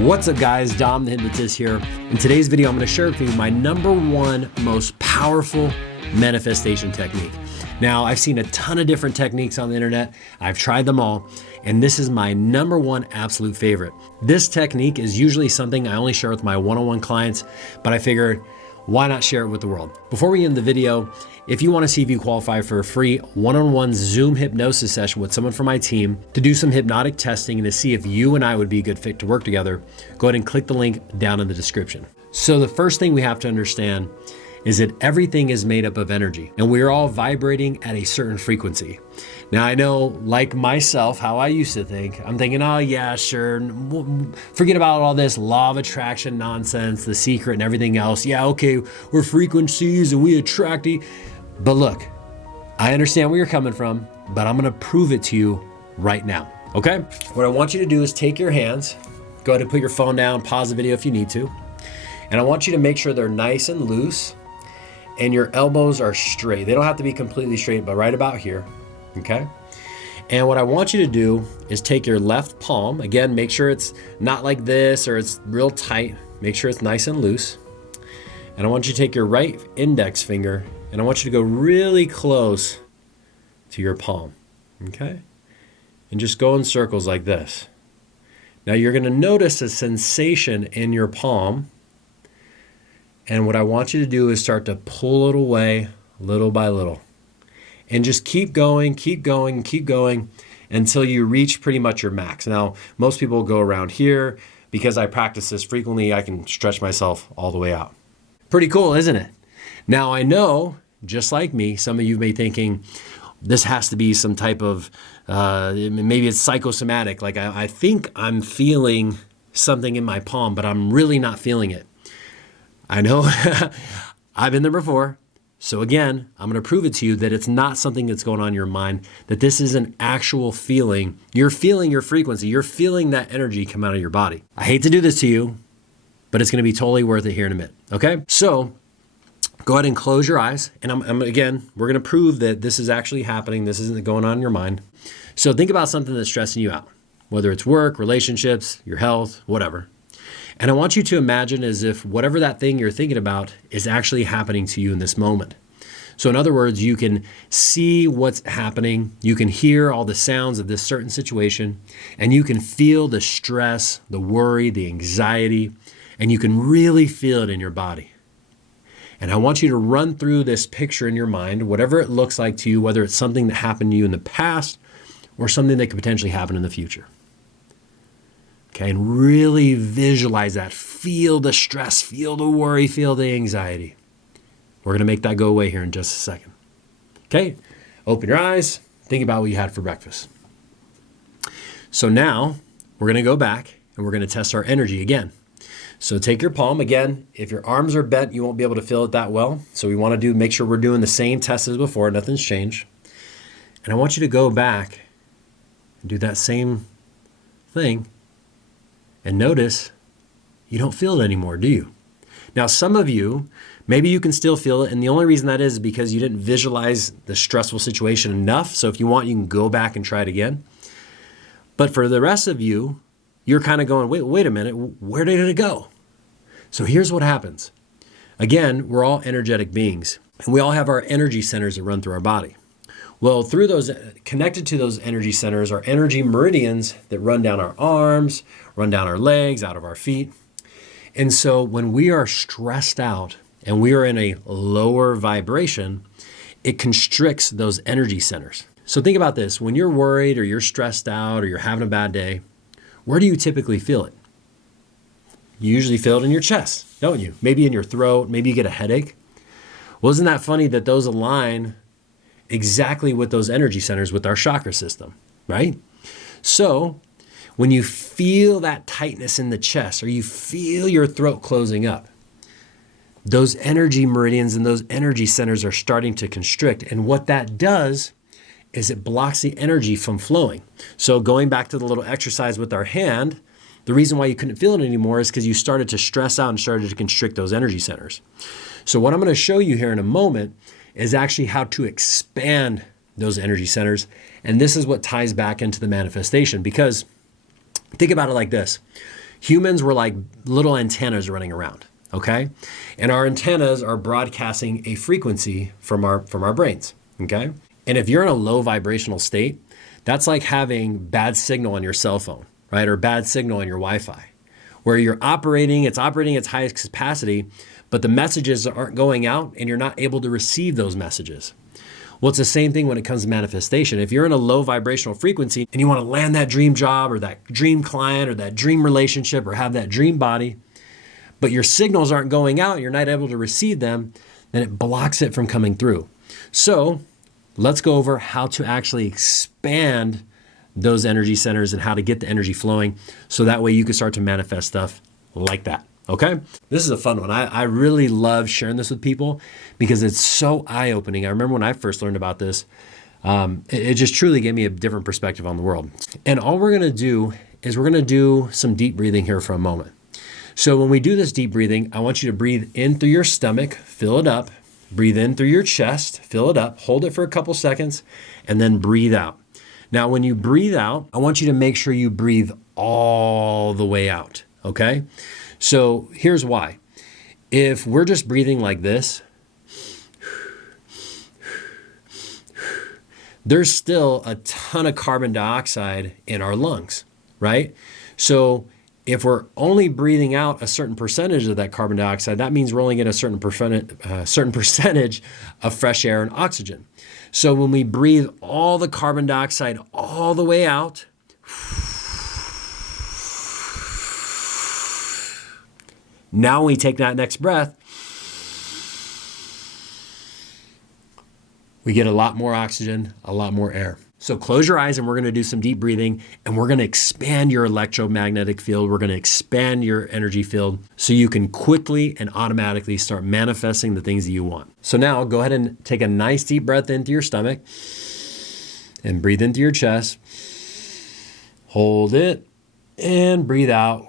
What's up guys, Dom the Hypnotist here. In today's video, I'm gonna share with you my number one most powerful manifestation technique. Now, I've seen a ton of different techniques on the internet. I've tried them all, and this is my number one absolute favorite. This technique is usually something I only share with my one-on-one clients, but I figured, why not share it with the world? Before we end the video, if you want to see if you qualify for a free one-on-one Zoom hypnosis session with someone from my team to do some hypnotic testing and to see if you and I would be a good fit to work together, go ahead and click the link down in the description. So the first thing we have to understand is that everything is made up of energy and we're all vibrating at a certain frequency. Now I know, like myself, how I used to think. I'm thinking, oh yeah, sure, forget about all this law of attraction nonsense, The Secret and everything else. Yeah, okay, we're frequencies and we attract. But look, I understand where you're coming from, but I'm gonna prove it to you right now, okay? What I want you to do is take your hands, go ahead and put your phone down, pause the video if you need to, and I want you to make sure they're nice and loose and your elbows are straight. They don't have to be completely straight, but right about here, okay? And what I want you to do is take your left palm, again, make sure it's not like this or it's real tight, make sure it's nice and loose. And I want you to take your right index finger and I want you to go really close to your palm, okay? And just go in circles like this. Now you're gonna notice a sensation in your palm, and what I want you to do is start to pull it away little by little. And just keep going, keep going, keep going until you reach pretty much your max. Now, most people go around here. Because I practice this frequently, I can stretch myself all the way out. Pretty cool, isn't it? Now, I know, just like me, some of you may be thinking, this has to be some type of, maybe it's psychosomatic. Like I think I'm feeling something in my palm, but I'm really not feeling it. I know, I've been there before. So again, I'm gonna prove it to you that it's not something that's going on in your mind, that this is an actual feeling. You're feeling your frequency. You're feeling that energy come out of your body. I hate to do this to you, but it's gonna be totally worth it here in a minute, okay? So go ahead and close your eyes. And again, we're gonna prove that this is actually happening. This isn't going on in your mind. So think about something that's stressing you out, whether it's work, relationships, your health, whatever. And I want you to imagine as if whatever that thing you're thinking about is actually happening to you in this moment. So in other words, you can see what's happening, you can hear all the sounds of this certain situation, and you can feel the stress, the worry, the anxiety, and you can really feel it in your body. And I want you to run through this picture in your mind, whatever it looks like to you, whether it's something that happened to you in the past or something that could potentially happen in the future. Okay, and really visualize that. Feel the stress, feel the worry, feel the anxiety. We're gonna make that go away here in just a second. Okay, open your eyes, think about what you had for breakfast. So now we're gonna go back and we're gonna test our energy again. So take your palm again. If your arms are bent, you won't be able to feel it that well. So we wanna make sure we're doing the same test as before, nothing's changed. And I want you to go back and do that same thing. And notice you don't feel it anymore, do you? Now, some of you, maybe you can still feel it. And the only reason that is because you didn't visualize the stressful situation enough. So if you want, you can go back and try it again. But for the rest of you, you're kind of going, wait a minute, where did it go? So here's what happens. Again, we're all energetic beings and we all have our energy centers that run through our body. Well, through those, connected to those energy centers are energy meridians that run down our arms, run down our legs, out of our feet. And so when we are stressed out and we are in a lower vibration, it constricts those energy centers. So think about this. When you're worried or you're stressed out or you're having a bad day, where do you typically feel it? You usually feel it in your chest, don't you? Maybe in your throat, maybe you get a headache. Well, isn't that funny that those align exactly with those energy centers with our chakra system, right? So when you feel that tightness in the chest or you feel your throat closing up, those energy meridians and those energy centers are starting to constrict. And what that does is it blocks the energy from flowing. So going back to the little exercise with our hand, the reason why you couldn't feel it anymore is because you started to stress out and started to constrict those energy centers. So what I'm going to show you here in a moment is actually how to expand those energy centers. And this is what ties back into the manifestation, because think about it like this. Humans were like little antennas running around, okay? And our antennas are broadcasting a frequency from our brains, okay? And if you're in a low vibrational state, that's like having bad signal on your cell phone, right? Or bad signal on your Wi-Fi, where it's operating its highest capacity, but the messages aren't going out and you're not able to receive those messages. Well, it's the same thing when it comes to manifestation. If you're in a low vibrational frequency and you want to land that dream job or that dream client or that dream relationship or have that dream body, but your signals aren't going out, you're not able to receive them, then it blocks it from coming through. So let's go over how to actually expand those energy centers and how to get the energy flowing so that way you can start to manifest stuff like that. Okay? This is a fun one. I really love sharing this with people because it's so eye-opening. I remember when I first learned about this, it just truly gave me a different perspective on the world. And all we're going to do is we're going to do some deep breathing here for a moment. So when we do this deep breathing, I want you to breathe in through your stomach, fill it up, breathe in through your chest, fill it up, hold it for a couple seconds, and then breathe out. Now, when you breathe out, I want you to make sure you breathe all the way out, okay? So here's why. If we're just breathing like this, there's still a ton of carbon dioxide in our lungs, right? So if we're only breathing out a certain percentage of that carbon dioxide, that means we're only getting a certain percentage of fresh air and oxygen. So when we breathe all the carbon dioxide all the way out, now when we take that next breath, we get a lot more oxygen, a lot more air. So close your eyes and we're going to do some deep breathing and we're going to expand your electromagnetic field. We're going to expand your energy field so you can quickly and automatically start manifesting the things that you want. So now go ahead and take a nice deep breath into your stomach and breathe into your chest. Hold it and breathe out.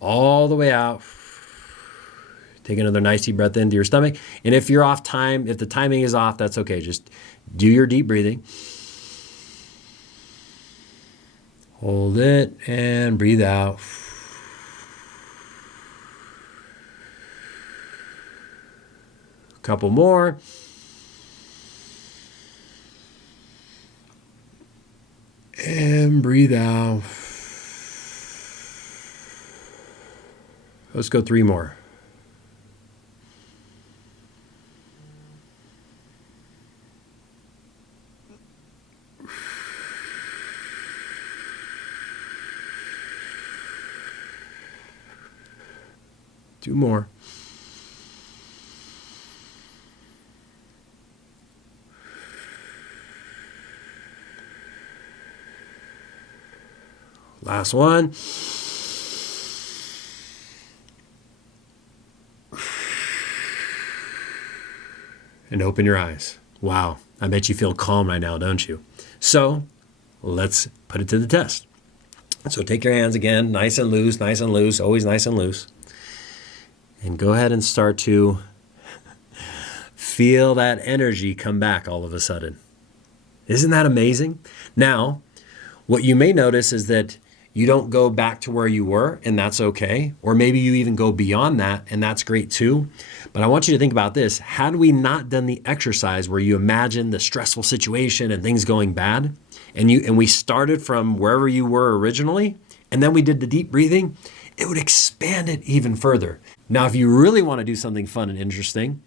All the way out. Take another nice deep breath into your stomach. And if you're off time, if the timing is off, that's okay. Just do your deep breathing. Hold it and breathe out. A couple more. And breathe out. Let's go 3 more. Two more. Last one. And open your eyes. Wow, I bet you feel calm right now, don't you? So let's put it to the test. So take your hands again, nice and loose, always nice and loose. And go ahead and start to feel that energy come back all of a sudden. Isn't that amazing? Now, what you may notice is that you don't go back to where you were, and that's okay. Or maybe you even go beyond that, and that's great too. But I want you to think about this. Had we not done the exercise where you imagine the stressful situation and things going bad, and we started from wherever you were originally, and then we did the deep breathing, it would expand it even further. Now, if you really want to do something fun and interesting,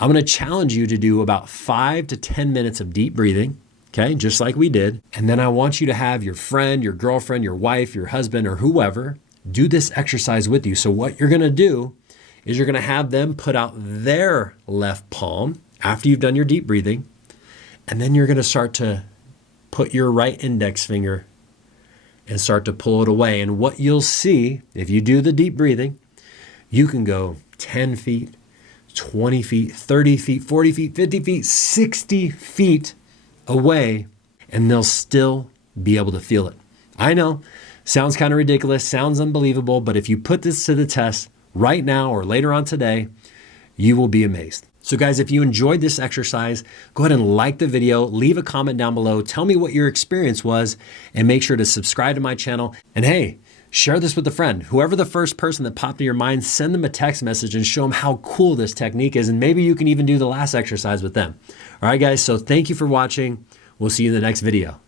I'm going to challenge you to do about 5 to 10 minutes of deep breathing. Okay, just like we did. And then I want you to have your friend, your girlfriend, your wife, your husband, or whoever do this exercise with you. So what you're going to do is you're going to have them put out their left palm after you've done your deep breathing. And then you're going to start to put your right index finger and start to pull it away. And what you'll see, if you do the deep breathing, you can go 10 feet, 20 feet, 30 feet, 40 feet, 50 feet, 60 feet away, and they'll still be able to feel it. I know, sounds kind of ridiculous, sounds unbelievable, but if you put this to the test right now or later on today, you will be amazed. So guys, if you enjoyed this exercise, go ahead and like the video, leave a comment down below, tell me what your experience was, and make sure to subscribe to my channel. And hey, share this with a friend. Whoever the first person that popped in your mind, send them a text message and show them how cool this technique is. And maybe you can even do the last exercise with them. All right, guys, so thank you for watching. We'll see you in the next video.